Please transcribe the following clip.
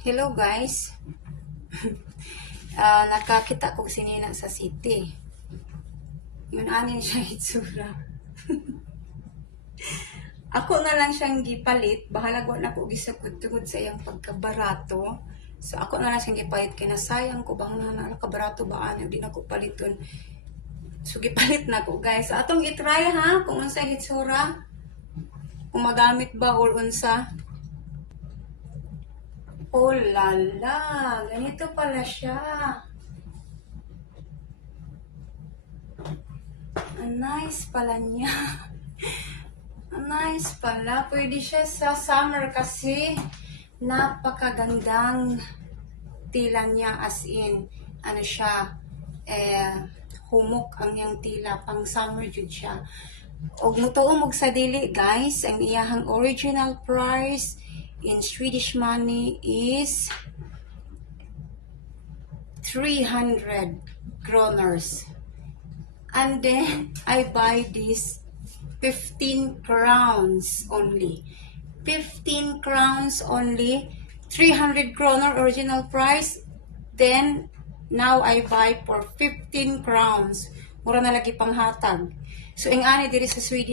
Hello guys. Nakakita ko sinina sa city. Yun anin siya itsura. Ako na lang siyang gipalit. Bahala ko na ko gisagod-tugod sa iyang pagkabarato. So ako na lang siyang gipalit. Kaya nasayang ko bang na nakabarato ba? Ano din ako paliton. So gipalit na ko guys. So atong itry ha. Kung unsa itsura. Kung magamit ba or unsa. Oh lala, ganito pala siya. Nice pala niya. Nice pala. Pwede siya sa summer kasi napakagandang tila niya, as in, ano siya, humok ang yung tila, pang summer jud siya. Og mutuong sa dili guys, ang iyahang original price in Swedish money is 300 kroners. And then I buy this 15 crowns only. 15 crowns only. 300 kroner original price. Then now I buy for 15 crowns. Mura na lagi panghatag. So ang ani diri sa Sweden